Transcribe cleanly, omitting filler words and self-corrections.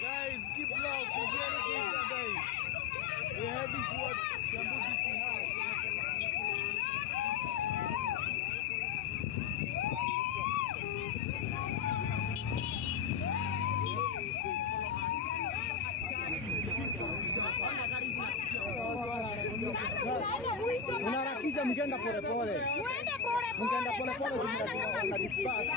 Guys, keep low. Guys. We're heading towards Jambuzi Sihar. Unaharakisha mkienda pole pole. Mkienda pole pole